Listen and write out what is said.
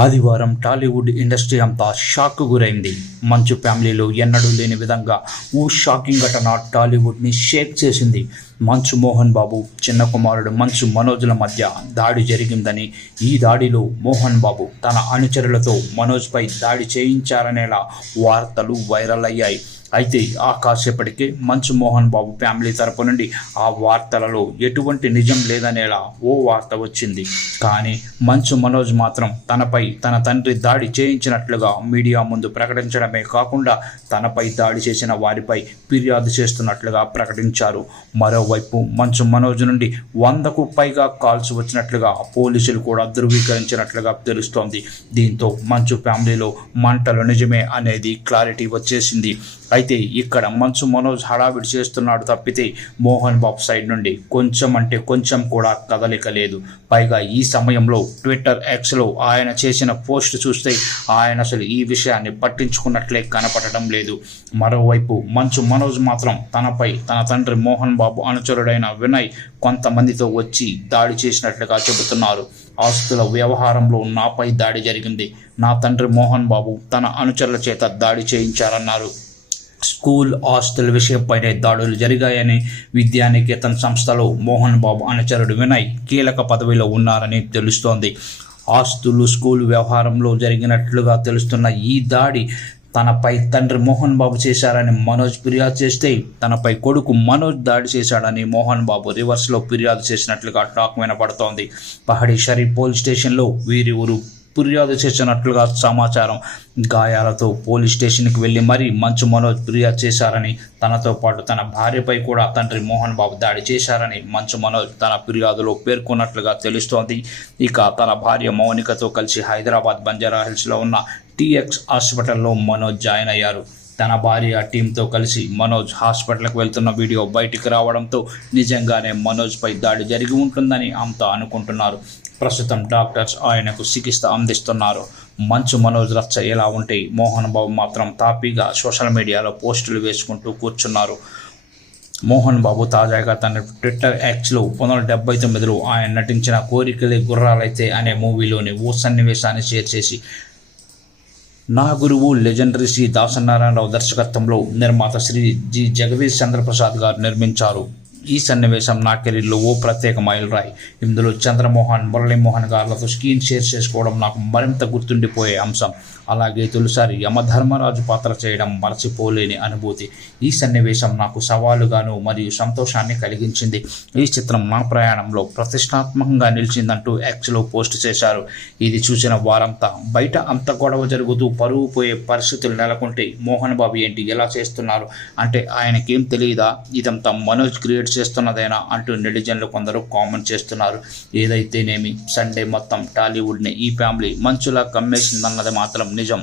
ఆదివారం టాలీవుడ్ ఇండస్ట్రీ అంతా షాక్ గురైంది. మంచు ఫ్యామిలీలో ఎన్నడూ లేని విధంగా ఓ షాకింగ్ ఘటన టాలీవుడ్ని షేక్ చేసింది. మంచు మోహన్ బాబు చిన్న కుమారుడు మంచు మనోజ్ల మధ్య దాడి జరిగిందని, ఈ దాడిలో మోహన్ బాబు తన అనుచరులతో మనోజ్పై దాడి చేయించారనేలా వార్తలు వైరల్ అయ్యాయి. అయితే ఆ కాసేపటికే మంచు మోహన్ బాబు ఫ్యామిలీ తరపు నుండి ఆ వార్తలలో ఎటువంటి నిజం లేదనేలా ఓ వార్త వచ్చింది. కానీ మంచు మనోజ్ మాత్రం తనపై తన తండ్రి దాడి చేయించినట్లుగా మీడియా ముందు ప్రకటించడమే కాకుండా తనపై దాడి చేసిన వారిపై ఫిర్యాదు చేస్తున్నట్లుగా ప్రకటించారు. మరోవైపు మంచు మనోజ్ నుండి 100కు పైగా కాల్స్ వచ్చినట్లుగా పోలీసులు కూడా ధృవీకరించినట్లుగా తెలుస్తోంది. దీంతో మంచు ఫ్యామిలీలో మంటలు నిజమే అనేది క్లారిటీ వచ్చేసింది. అయితే ఇక్కడ మంచు మనోజ్ హడావిడి చేస్తున్నాడు తప్పితే మోహన్ బాబు సైడ్ నుండి కొంచెం అంటే కొంచెం కూడా కదలిక లేదు. పైగా ఈ సమయంలో ట్విట్టర్ ఎక్స్లో ఆయన చేసిన పోస్ట్ చూస్తే ఆయన అసలు ఈ విషయాన్ని పట్టించుకున్నట్లే కనపడటం లేదు. మరోవైపు మంచు మనోజ్ మాత్రం తనపై తన తండ్రి మోహన్ బాబు అనుచరుడైన వినయ్ కొంతమందితో వచ్చి దాడి చేసినట్లుగా చెబుతున్నారు. ఆస్తుల వ్యవహారంలో నాపై దాడి జరిగింది. నా తండ్రి మోహన్ బాబు తన అనుచరుల చేత దాడి చేయించారన్నారు. స్కూల్ హాస్టల్ విషయంపైనే దాడులు జరిగాయని, విద్యానికేతన్ సంస్థలో మోహన్ బాబు అనుచరుడు వినయ్ కీలక పదవిలో ఉన్నారని తెలుస్తోంది. ఆస్తులు స్కూల్ వ్యవహారంలో జరిగినట్లుగా తెలుస్తున్న ఈ దాడి తనపై తండ్రి మోహన్ బాబు చేశారని మనోజ్ ఫిర్యాదు చేస్తే, తనపై కొడుకు మనోజ్ దాడి చేశాడని మోహన్ బాబు రివర్స్లో ఫిర్యాదు చేసినట్లుగా టాక్ వినపడుతోంది. పహడి షరీఫ్ పోలీస్ స్టేషన్లో వీరిరువురు ఫిర్యాదు చేసినట్లుగా సమాచారం. గాయాలతో పోలీస్ స్టేషన్కి వెళ్లి మరీ మంచు మనోజ్ ఫిర్యాదు చేశారని, తనతో పాటు తన భార్యపై కూడా తండ్రి మోహన్ బాబు దాడి చేశారని మంచు మనోజ్ తన ఫిర్యాదులో పేర్కొన్నట్లుగా తెలుస్తోంది. ఇక తన భార్య మౌనికతో కలిసి హైదరాబాద్ బంజారాహిల్స్లో ఉన్న టీఎక్స్ హాస్పిటల్లో మనోజ్ జాయిన్ అయ్యారు. తన భార్య టీంతో కలిసి మనోజ్ హాస్పిటల్కి వెళ్తున్న వీడియో బయటికి రావడంతో నిజంగానే మనోజ్పై దాడి జరిగి ఉంటుందని అంతా అనుకుంటున్నారు. ప్రస్తుతం డాక్టర్స్ ఆయనకు చికిత్స అందిస్తున్నారు. మంచు మనోజ్ రచ్చ ఎలా ఉంటే మోహన్ బాబు మాత్రం తాపీగా సోషల్ మీడియాలో పోస్టులు వేసుకుంటూ కూర్చున్నారు. మోహన్ బాబు తాజాగా తన ట్విట్టర్ యాక్స్లో 1979లో ఆయన నటించిన కోరికలే గుర్రాలైతే అనే మూవీలోని ఓ సన్నివేశాన్ని షేర్ చేసి, నా గురువు లెజెండరీ శ్రీ దాసనారాయణరావు దర్శకత్వంలో నిర్మాత శ్రీ జి జగదీష్ చంద్రప్రసాద్ గారు నిర్మించారు. ఈ సన్నివేశం నా కెరీర్లో ఓ ప్రత్యేక మైలురాయి. ఇందులో చంద్రమోహన్, మురళీమోహన్ గారులతో స్క్రీన్ షేర్ చేసుకోవడం నాకు మరింత గుర్తుండిపోయే అంశం. అలాగే తొలిసారి యమధర్మరాజు పాత్ర చేయడం మరచిపోలేని అనుభూతి. ఈ సన్నివేశం నాకు సవాలుగాను మరియు సంతోషాన్ని కలిగించింది. ఈ చిత్రం నా ప్రయాణంలో ప్రతిష్టాత్మకంగా నిలిచిందంటూ ఎక్స్లో పోస్ట్ చేశారు. ఇది చూసిన వారంతా బయట అంత గొడవ జరుగుతూ పరువు పోయే పరిస్థితులు నెలకొంటే మోహన్ బాబు ఏంటి ఎలా చేస్తున్నారు అంటే ఆయనకేం తెలియదా, ఇదంతా మనోజ్ క్రియేట్ చేస్తున్నదేనా అంటూ నెటిజన్లు కొందరు కామెంట్ చేస్తున్నారు. ఏదైతేనేమి సండే మొత్తం టాలీవుడ్ని ఈ ఫ్యామిలీ మంచులా కమ్మేసిందన్నది మాత్రం నిజం.